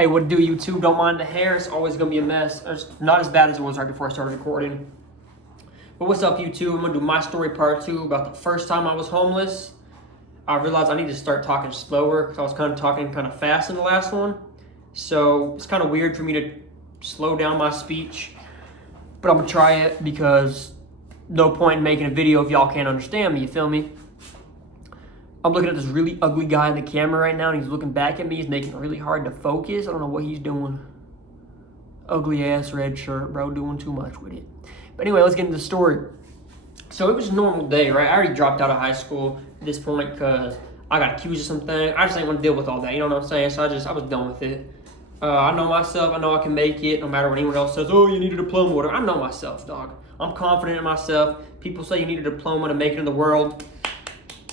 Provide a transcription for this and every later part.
Hey, what do YouTube? Don't mind the hair. It's always going to be a mess. It's not as bad as it was right before I started recording. But what's up, YouTube? I'm going to do my story part 2 about the first time I was homeless. I realized I need to start talking slower because I was kind of talking kind of fast in the last one. So it's kind of weird for me to slow down my speech. But I'm going to try it because no point in making a video if y'all can't understand me, you feel me? I'm looking at this really ugly guy in the camera right now, and he's looking back at me. He's making it really hard to focus. I don't know what he's doing. Ugly ass red shirt, bro, doing too much with it. But anyway, let's get into the story. So it was a normal day, right? I already dropped out of high school at this point because I got accused of something. I just didn't want to deal with all that, you know what I'm saying? So I was done with it. I know myself. I know I can make it no matter what anyone else says. Oh, you need a diploma, whatever. I know myself, dog. I'm confident in myself. People say you need a diploma to make it in the world.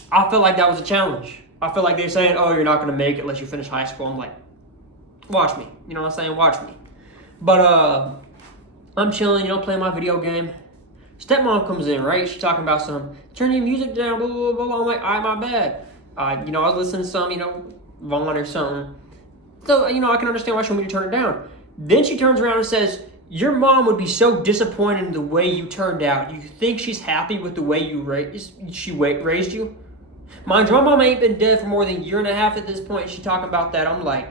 I feel like that was a challenge. I feel like they're saying, oh, you're not going to make it unless you finish high school. I'm like, watch me. You know what I'm saying? Watch me. But I'm chilling, playing my video game. Stepmom comes in, right? She's talking about turn your music down, blah, blah, blah, blah. I'm like, all right, my bad. I was listening to some, Vaughn or something. So, I can understand why she wanted me to turn it down. Then she turns around and says, your mom would be so disappointed in the way you turned out. You think she's happy with the way she raised you? Mind you, my mom ain't been dead for more than a year and a half at this point. She talking about that. I'm like,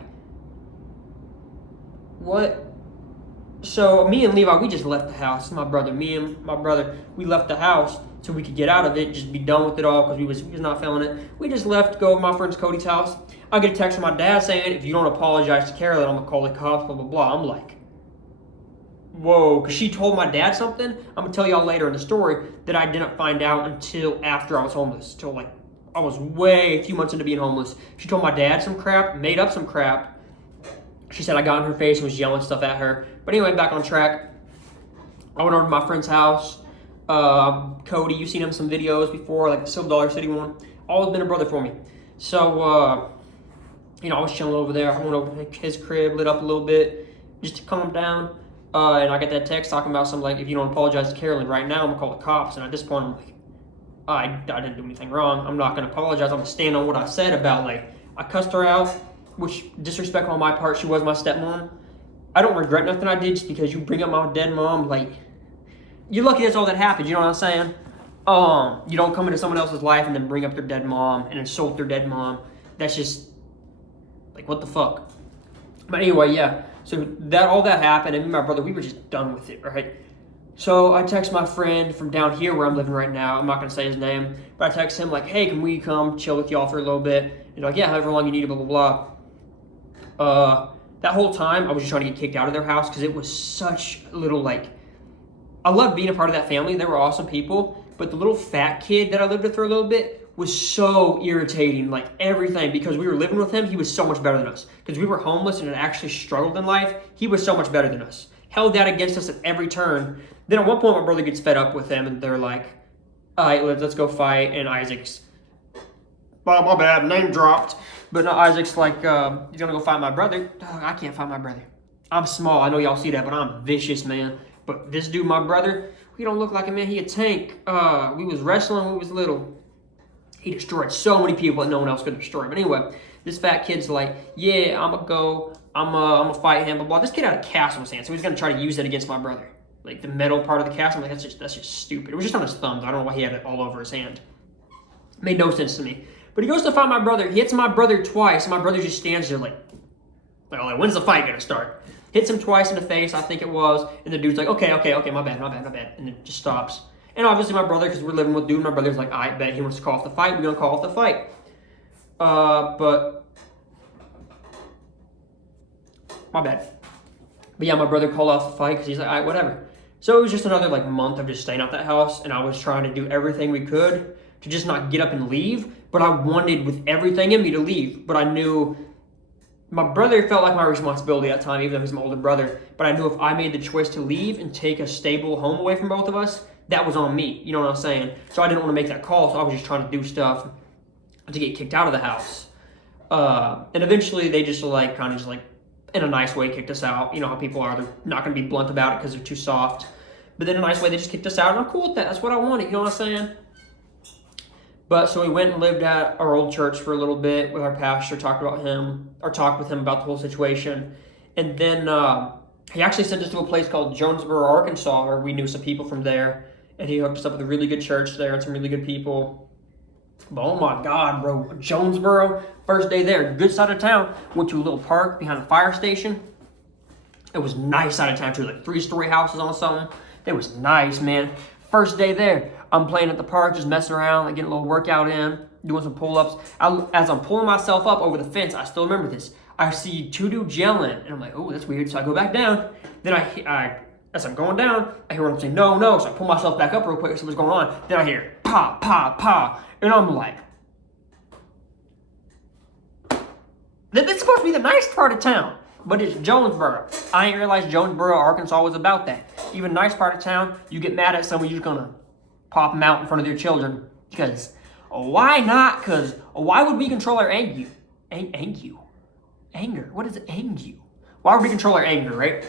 what? So me and Levi, we just left the house. Me and my brother, we left the house so we could get out of it, just be done with it all because we was not feeling it. We just left to go to my friend's Cody's house. I get a text from my dad saying, if you don't apologize to Carolyn, I'm going to call the cops, blah, blah, blah. I'm like, whoa, because she told my dad something. I'm going to tell y'all later in the story that I didn't find out until after I was homeless, till I was a few months into being homeless. She told my dad some crap, made up some crap. She said I got in her face and was yelling stuff at her. But anyway, back on track. I went over to my friend's house. Cody, you've seen him in some videos before, like the Silver Dollar City one. Always been a brother for me. So, I was chilling over there. I went over to his crib, lit up a little bit, just to calm down. And I get that text talking about something like, if you don't apologize to Carolyn right now, I'm going to call the cops. And at this point, I'm like, I didn't do anything wrong. I'm not going to apologize. I'm going to stand on what I said about, I cussed her out, which disrespectful on my part. She was my stepmom. I don't regret nothing I did just because you bring up my dead mom. You're lucky that's all that happened. You know what I'm saying? You don't come into someone else's life and then bring up their dead mom and insult their dead mom. That's just, what the fuck? But anyway, yeah. So all that happened, and me and my brother, we were just done with it, right? So I text my friend from down here where I'm living right now. I'm not going to say his name, but I text him hey, can we come chill with y'all for a little bit? He's like, yeah, however long you need, blah, blah, blah. That whole time, I was just trying to get kicked out of their house because it was such a little, I loved being a part of that family. They were awesome people, but the little fat kid that I lived with for a little bit was so irritating, everything, because we were living with him. He was so much better than us because we were homeless and had actually struggled in life. He was so much better than us. Held that against us at every turn. Then at one point, my brother gets fed up with him, and they're like, all right, let's go fight. And Isaac's, well, my bad, name dropped. But no, Isaac's like, he's going to go fight my brother. Dog, I can't fight my brother. I'm small. I know y'all see that, but I'm vicious, man. But this dude, my brother, he don't look like a man. He a tank. We was wrestling when we was little. He destroyed so many people that no one else could destroy. But anyway, this fat kid's like, yeah, I'm going to go. I'm gonna fight him, blah, blah. This kid had a cast on his hand, so he's gonna try to use that against my brother. The metal part of the cast, I'm like, that's just stupid. It was just on his thumbs. I don't know why he had it all over his hand. It made no sense to me. But he goes to fight my brother. He hits my brother twice, and my brother just stands there when's the fight gonna start? Hits him twice in the face, I think it was, and the dude's like, okay, my bad, and it just stops. And obviously my brother, because we're living with dude, my brother's like, I bet he wants to call off the fight. We're gonna call off the fight. But my bad. But yeah, my brother called off the fight because he's like, all right, whatever. So it was just another month of just staying at that house, and I was trying to do everything we could to just not get up and leave. But I wanted with everything in me to leave. But I knew my brother felt like my responsibility at that time, even though he's my older brother. But I knew if I made the choice to leave and take a stable home away from both of us, that was on me. You know what I'm saying? So I didn't want to make that call, so I was just trying to do stuff to get kicked out of the house. And eventually they just in a nice way kicked us out. You know how people are. They're not going to be blunt about it because they're too soft. But in a nice way, they just kicked us out, and I'm cool with that. That's what I wanted. You know what I'm saying? But so we went and lived at our old church for a little bit with our pastor, talked with him about the whole situation. And then he actually sent us to a place called Jonesboro, Arkansas, where we knew some people from there. And he hooked us up with a really good church there and some really good people. But oh my God, bro, Jonesboro, first day there, good side of town. Went to a little park behind the fire station. It was nice side of town too, like 3-story houses on something. It was nice, man. First day there, I'm playing at the park, just messing around, like getting a little workout in, doing some pull-ups. As I'm pulling myself up over the fence, I still remember this. I see 2 dudes yelling, and I'm like, oh, that's weird. So I go back down. Then as I'm going down, I hear them say, no, no. So I pull myself back up real quick to see what's going on. Then I hear, pa, pa, pa. And I'm like, that's supposed to be the nice part of town. But it's Jonesboro. I didn't realize Jonesboro, Arkansas was about that. Even nice part of town, you get mad at someone, you're just gonna pop them out in front of their children. Because why not? Because why would we control our anger? Anger. What is anger? Why would we control our anger, right?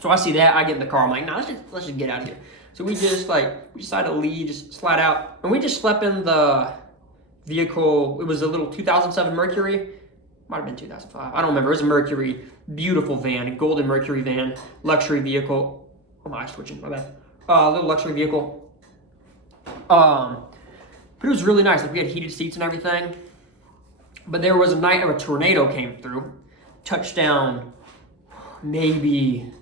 So I see that, I get in the car, I'm like, nah, let's just get out of here. So we decided to leave, just slide out. And we just slept in the vehicle. It was a little 2007 Mercury. Might have been 2005. I don't remember. It was a Mercury, beautiful van, a golden Mercury van, luxury vehicle. Oh, my eyes twitching, my bad. Little luxury vehicle. But it was really nice. Like, we had heated seats and everything. But there was a night where a tornado came through, touched down maybe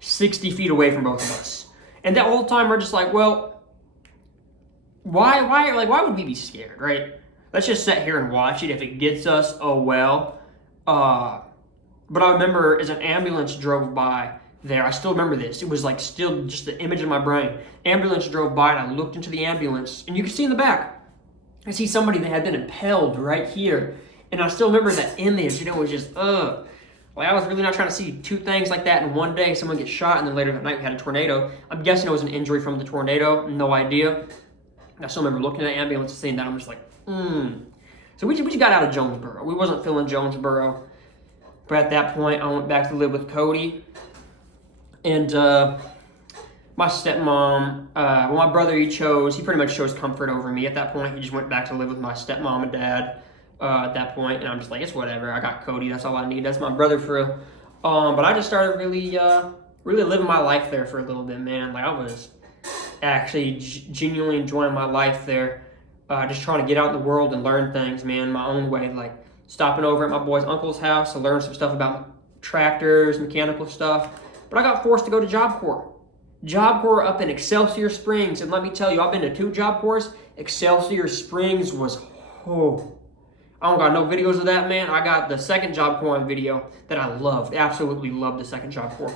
60 feet away from both of us. And that whole time we're just like, well, why would we be scared, right? Let's just sit here and watch it. If it gets us, oh well. But I remember as an ambulance drove by there, I still remember this. It was like still just the image in my brain. Ambulance drove by and I looked into the ambulance and you could see in the back, I see somebody that had been impaled right here. And I still remember that image, it was just, Like, I was really not trying to see 2 things like that in one day. Someone gets shot and then later that night we had a tornado. I'm guessing it was an injury from the tornado, no idea. I still remember looking at the ambulance and seeing that. I'm just like, So we just got out of Jonesboro. We wasn't feeling Jonesboro. But at that point, I went back to live with Cody. And my stepmom, my brother, he pretty much chose comfort over me at that point. He just went back to live with my stepmom and dad at that point. And I'm just like, it's whatever. I got Cody. That's all I need. That's my brother for real. But I just started really living my life there for a little bit, man. Like, I was actually genuinely enjoying my life there. Just trying to get out in the world and learn things, man, my own way. Like stopping over at my boy's uncle's house to learn some stuff about tractors, mechanical stuff. But I got forced to go to Job Corps. Job Corps up in Excelsior Springs. And let me tell you, I've been to 2 Job Corps. Excelsior Springs was, I don't got no videos of that, man. I got the second Job Corps on video that I loved. Absolutely loved the second Job Corps.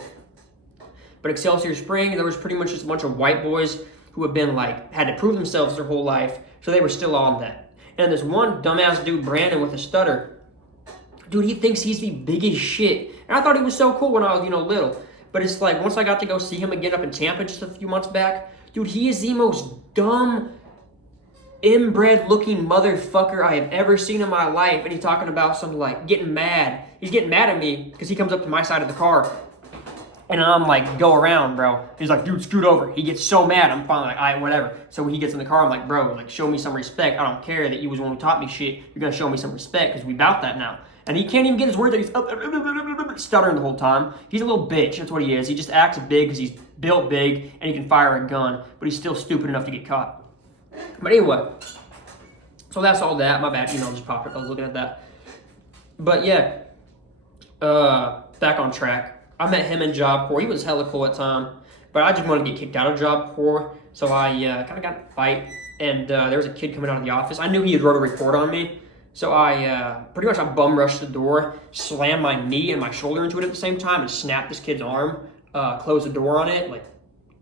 But Excelsior Springs, there was pretty much just a bunch of white boys who had been had to prove themselves their whole life. So they were still on that. And this one dumbass dude, Brandon, with a stutter. Dude, he thinks he's the biggest shit. And I thought he was so cool when I was, little. But it's like, once I got to go see him again up in Tampa just a few months back, dude, he is the most dumb, inbred-looking motherfucker I have ever seen in my life. And he's talking about some, getting mad. He's getting mad at me because he comes up to my side of the car. And I'm like, go around, bro. He's like, dude, scoot over. He gets so mad. I'm finally like, all right, whatever. So when he gets in the car, I'm like, bro, show me some respect. I don't care that you was the one who taught me shit. You're going to show me some respect because we bout that now. And he can't even get his words out. He's stuttering the whole time. He's a little bitch. That's what he is. He just acts big because he's built big and he can fire a gun. But he's still stupid enough to get caught. But anyway. So that's all that. My bad. Just popped up. I was looking at that. But yeah. Back on track. I met him in Job Corps. He was hella cool at the time, but I just wanted to get kicked out of Job Corps, so I kind of got in a fight, and there was a kid coming out of the office. I knew he had wrote a report on me, so I bum rushed the door, slammed my knee and my shoulder into it at the same time, and snapped this kid's arm, closed the door on it,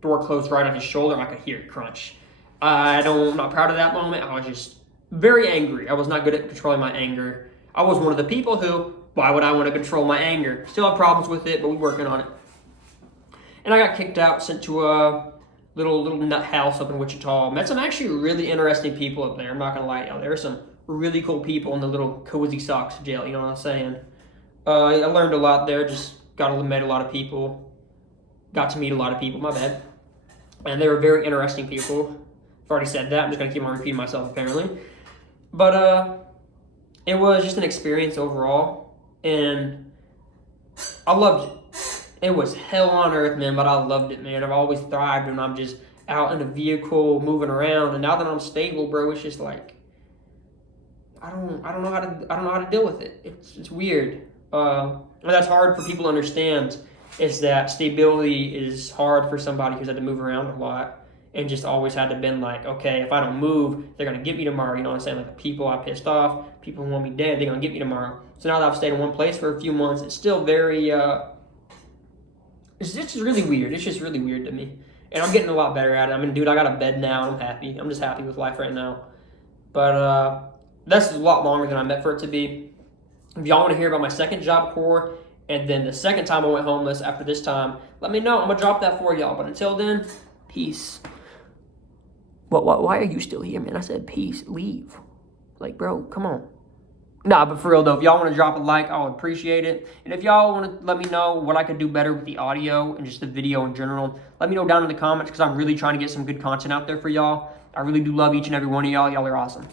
door closed right on his shoulder, and I could hear it crunch. I'm not proud of that moment. I was just very angry. I was not good at controlling my anger. I was one of the people who, why would I want to control my anger? Still have problems with it, but we're working on it. And I got kicked out, sent to a little nut house up in Wichita. Met some actually really interesting people up there. I'm not going to lie to you. There are some really cool people in the little Cozy Socks jail, you know what I'm saying? I learned a lot there. Just met a lot of people. Got to meet a lot of people, my bad. And they were very interesting people. I've already said that. I'm just going to keep on repeating myself, apparently. But it was just an experience overall, and I loved it. It was hell on earth, man, but I loved it, man. I've always thrived when I'm just out in a vehicle, moving around, and now that I'm stable, bro, it's just like I don't know how to deal with it. It's weird. And that's hard for people to understand. Is that stability is hard for somebody who's had to move around a lot and just always had to been like, okay, if I don't move, they're gonna get me tomorrow. You know what I'm saying? Like the people I pissed off, people who want me dead, they're gonna get me tomorrow. So now that I've stayed in one place for a few months, it's still very it's just really weird. It's just really weird to me. And I'm getting a lot better at it. I mean, dude, I got a bed now and I'm happy. I'm just happy with life right now. But that's a lot longer than I meant for it to be. If y'all want to hear about my second Job Corps and then the second time I went homeless after this time, let me know. I'm going to drop that for y'all. But until then, peace. Why are you still here, man? I said peace. Leave. Like, bro, come on. Nah, but for real though, if y'all want to drop a like, I would appreciate it. And if y'all want to let me know what I could do better with the audio and just the video in general, let me know down in the comments because I'm really trying to get some good content out there for y'all. I really do love each and every one of y'all. Y'all are awesome.